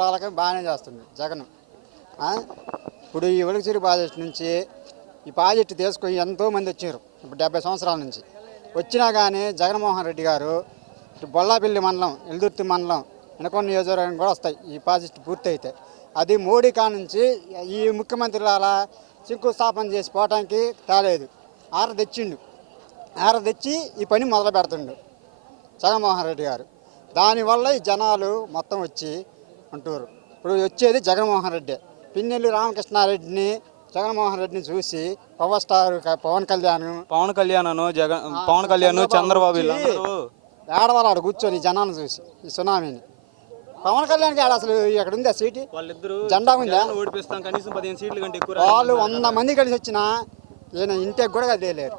కులాలకి బాగానే చేస్తుంది జగన్. ఇప్పుడు ఈ వెలుగుచిరి ప్రాజెక్టు నుంచి ఈ ప్రాజెక్టు తీసుకొని ఎంతోమంది వచ్చారు. ఇప్పుడు 70 సంవత్సరాల నుంచి వచ్చినా కానీ జగన్మోహన్ రెడ్డి గారు బొల్లాపల్లి మండలం, ఎల్దుర్తి మండలం, వినకొండ నియోజకవర్గం కూడా వస్తాయి ఈ ప్రాజెక్టు పూర్తి అయితే. అది మోడీ కా నుంచి ఈ ముఖ్యమంత్రులు అలా శంకుస్థాపన చేసి పోవటానికి తేలేదు. ఆర తెచ్చి ఈ పని మొదలు పెడుతుండు జగన్మోహన్ రెడ్డి గారు. దానివల్ల ఈ జనాలు మొత్తం వచ్చి అంటారు. ఇప్పుడు వచ్చేది జగన్మోహన్ రెడ్డి. పిన్నెల్లి రామకృష్ణారెడ్డిని, జగన్మోహన్ రెడ్డిని చూసి పవర్ స్టార్ పవన్ కళ్యాణ్ చంద్రబాబు ఏడవాళ్ళు కూర్చొని జనాన్ని చూసి ఈ సునామీని. పవన్ కళ్యాణ్కి అసలు ఇక్కడ ఉందా సీటు? జెండా ఉందా? వాళ్ళు 100 మంది కలిసి వచ్చినా ఈయన ఇంటికి కూడా కదిలేరు.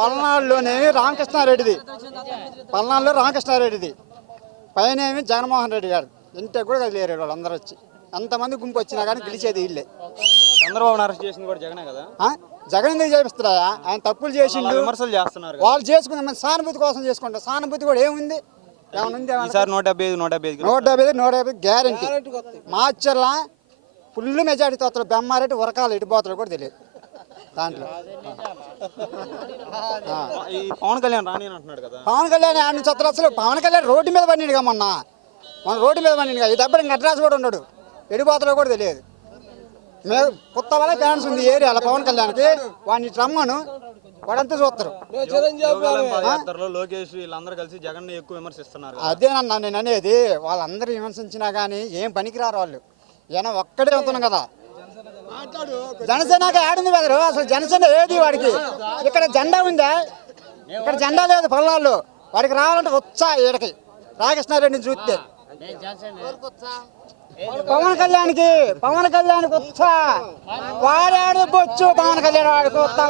పల్నాడులోనే రామకృష్ణారెడ్డిది, పైన ఏమి జగన్మోహన్ రెడ్డి గారు. ఇంటికి కూడా కదిలేరు వాళ్ళందరూ వచ్చి. ఎంతమంది గుంపు వచ్చినా కానీ గెలిచేది వీళ్ళే. చంద్రబాబు అరెస్ట్ చేసింది కూడా జగనే కదా. జగన్ ఎందుకు చేపిస్తారా? ఆయన తప్పులు చేసిండు, విమర్శలు చేస్తున్నారు. వాళ్ళు చేసుకున్న సానుభూతి కోసం చేసుకుంటారు. సానుభూతి కూడా ఏముంది? ఏమనుంది? 150 గ్యారంటీ. మార్చర్ల ఫుల్ మెజార్టీతో వస్తారు. బెమ్మారెడ్డి ఉరకాలు ఎడిపోతారు కూడా తెలియదు దాంట్లో. పవన్ కళ్యాణ్ రాని అంటున్నాడు కదా. పవన్ కళ్యాణ్ ఆడ నుంచి వస్తారు. అసలు పవన్ కళ్యాణ్ రోడ్డు మీద పడినాడుగా మొన్న రోడ్డు మీద పడినాడుగా. ఈ దెబ్బ అడ్రస్ కూడా ఉన్నాడు, ఎడిపోతారో కూడా తెలియదు. మేము కొత్త వాళ్ళ ఫ్యాన్స్ ఉంది ఏరియాలో పవన్ కళ్యాణ్కి. వాడిని రమ్మను, వాడంతా చూస్తారు. లోకేష్ వీళ్ళందరూ కలిసి జగన్ ఎక్కువ విమర్శిస్తున్నారు. అదేనన్నా నేను అనేది. వాళ్ళందరూ విమర్శించినా కానీ ఏం పనికిరారు వాళ్ళు. ఈయన ఒక్కడే అవుతున్నాం కదా. జనసేనకి ఆడింది బెదరు. అసలు జనసేన ఏది వాడికి? ఇక్కడ జెండా ఉందా? ఇక్కడ జెండా లేదు పల్నాడులో. వాడికి రావాలంటే వచ్చా ఈడకి రామకృష్ణారెడ్డిని చూస్తే. పవన్ కళ్యాణ్కి వచ్చా వాడాడు బొచ్చు. పవన్ కళ్యాణ్ వాడికి వస్తా